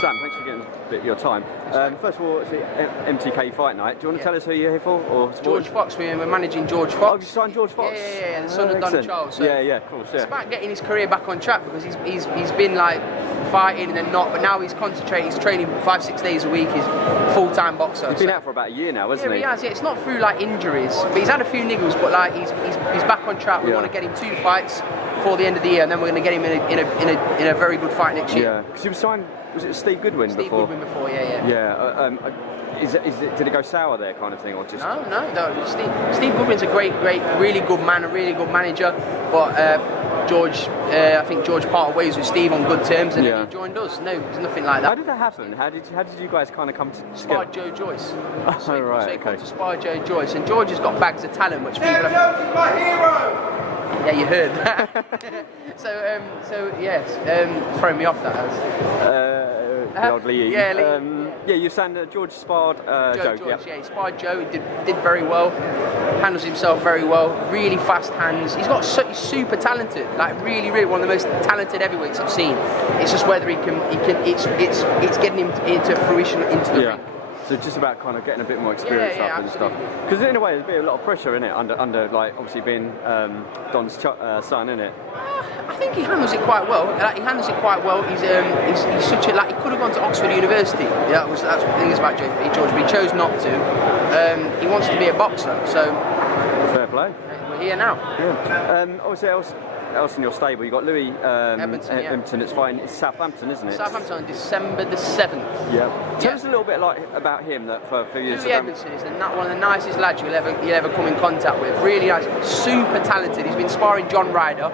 Sam, thanks for getting a bit of your time. First of all, it's the MTK Fight Night. Do you want to tell us who you're here for? Or George Fox, we're managing George Fox. Oh, you signed George Fox? Yeah, the son of Don Charles. So yeah, of course, it's about getting his career back on track because he's been like fighting and then not, but now he's concentrating, he's training 5-6 days a week, he's a full-time boxer. He's been out for about a year now, hasn't he? Yeah, he has, yeah. It's not through like injuries, but he's had a few niggles, but like he's back on track. We want to get him 2 fights before the end of the year, and then we're going to get him in a very good fight next year. Yeah, because he was signed, was it Steve Goodwin before? Steve Goodwin before, yeah. Yeah, did it go sour there kind of thing, or just? No. Steve Goodwin's a great, really good man, a really good manager, but George, I think George parted ways with Steve on good terms, and then he joined us. No, there's nothing like that. How did that happen? How did you guys kind of come to spar Joe Joyce? Oh, right, so he come to spar Joe Joyce, and George has got bags of talent, which people have. Joyce is my hero. Yeah, you heard that. so yes, throwing me off that has. The old Lee. Yeah, you said George sparred Joe. George, yeah, he sparred Joe. He did very well. Handles himself very well. Really fast hands. He's super talented. Like really, one of the most talented heavyweights I've seen. It's just whether he can. It's getting him into fruition into the ring. So it's just about kind of getting a bit more experience up and stuff. Because in a way, there's been a lot of pressure in it under like obviously being Don's son, isn't it? I think he handles it quite well. He handles it quite well. He's such a he could have gone to Oxford University. Yeah, that's what the thing is about George, but he chose not to. He wants to be a boxer, so fair play. We're here now. Yeah. Obviously, else in your stable, you got Louis Edmondson. It's fine. It's Southampton, isn't it? Southampton on December the 7th. Yeah. Tell us a little bit about him. That for a few years. Louis Edmondson is one of the nicest lads you'll ever come in contact with. Really nice, super talented. He's been sparring John Ryder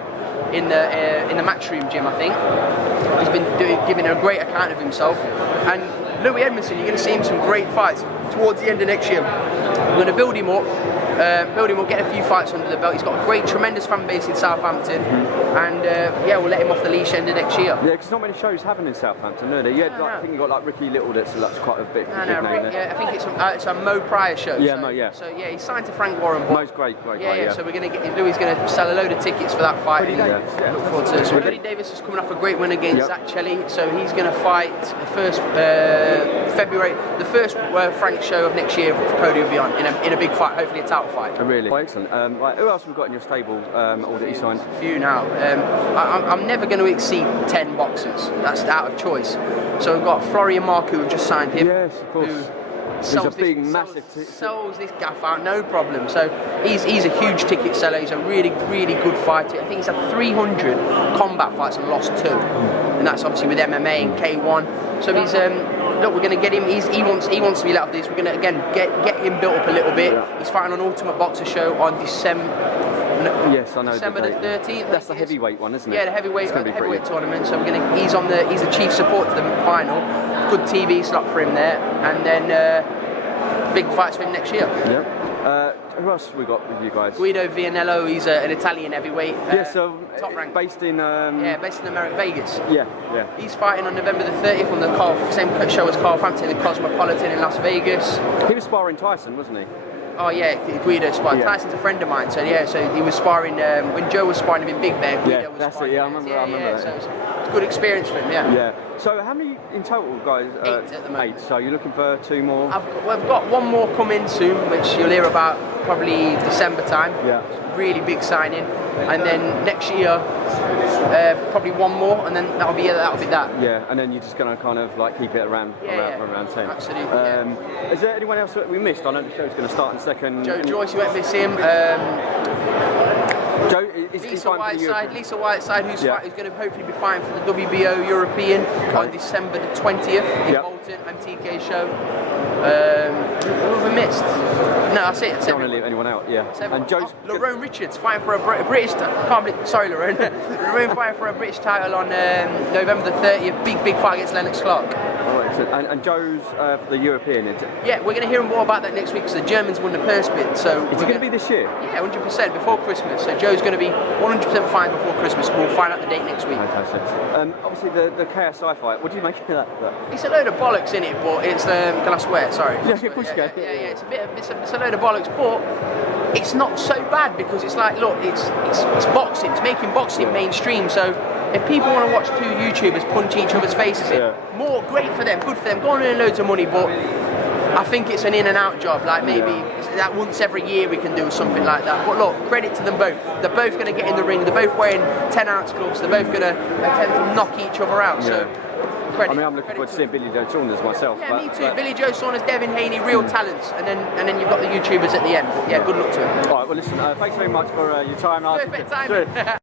in the Matchroom gym, I think. He's been giving a great account of himself. And Louis Edmondson, you're going to see him some great fights towards the end of next year. We're going to build him up, get a few fights under the belt. He's got a great, tremendous fan base in Southampton, and we'll let him off the leash end of next year. Yeah, because not many shows happen in Southampton, are there? I think you got like Ricky Little, that's quite a big name. I think it's a Mo Pryor show. Yeah. So yeah, he's signed to Frank Warren. Mo's great. Yeah. So we're going to get Louis going to sell a load of tickets for that fight. Kodi Davies. Yeah. Look forward to it. So Kodi Davies is coming off a great win against Zach Chelly, so he's going to fight the first February, the first Frank show of next year. Kodi will be on in a big fight, hopefully a title fight. Oh, really? Oh, excellent. Who else have we got in your stable? All that you signed? A few now. I'm never going to exceed 10 boxers. That's out of choice. So we've got Florian Mark, who have just signed him. Yes, of course. Sells this gaff out, no problem. So he's a huge ticket seller. He's a really good fighter. I think he's had 300 combat fights and lost 2, and that's obviously with MMA and K1. So he's look, we're going to get him. He wants to be let off this. We're going to again get him built up a little bit. He's fighting on Ultimate Boxer show on December. Yes, I know. December the 13th. That's the heavyweight one, isn't it? Yeah, the heavyweight tournament. So he's the chief support to the final. Good TV slot for him there, and then big fights for him next year. Yeah. Who else have we got with you guys? Guido Vianello. He's an Italian heavyweight. Top rank. Based in Vegas. Yeah. He's fighting on November the 30th on the same show as Carl Frampton, the Cosmopolitan in Las Vegas. He was sparring Tyson, wasn't he? Oh yeah, Guido sparring. Tyson's a friend of mine, so he was sparring when Joe was sparring him in Big Bear. Guido was sparring. I remember that. So it's a good experience for him. Yeah. So how many in total, guys? 8 at the moment. 8. So you're looking for 2 more? We've got 1 more coming soon, which you'll hear about probably December time. Yeah. Really big signing, and then next year probably 1 more, and then that'll be that. Yeah, and then you're just going to kind of like keep it around 10. Absolutely. Is there anyone else that we missed? I know the show's going to start in a second. Joyce, you won't miss him. Lisa Whiteside, who's going to hopefully be fighting for the WBO European on December the 20th in Bolton, MTK show. Who have we missed? No, that's it. Don't want to leave anyone out, And Joe's Lorone Richards fighting for a British sorry, Lorone. Lorone fighting for a British title on November the 30th. Big fight against Lennox Clark. And Joe's for the European, is it? Yeah, we're going to hear more about that next week because the Germans won the purse bid. So is it going to be this year? Yeah, 100% before Christmas. So Joe's going to be 100% fine before Christmas. We'll find out the date next week. Fantastic. Obviously the KSI fight. What do you make of that? It's a load of bollocks in it, but it's can I swear? Sorry. Yeah, of course you can. Yeah. It's a load of bollocks, but it's not so bad because it's like, look, it's boxing. It's making boxing mainstream. So if people want to watch two YouTubers punch each other's faces in, more great for them, good for them, go on and earn loads of money, but I think it's an in and out job, like maybe that once every year we can do something like that. But look, credit to them both. They're both going to get in the ring, they're both wearing 10-ounce gloves, they're both going to attempt to knock each other out. So credit. I mean, I'm looking forward to seeing Billy Joe Saunders myself. Yeah, me too. Billy Joe Saunders, Devin Haney, real talents, and then you've got the YouTubers at the end. Yeah, good luck to them. All right, well listen, thanks very much for your time. Perfect timing.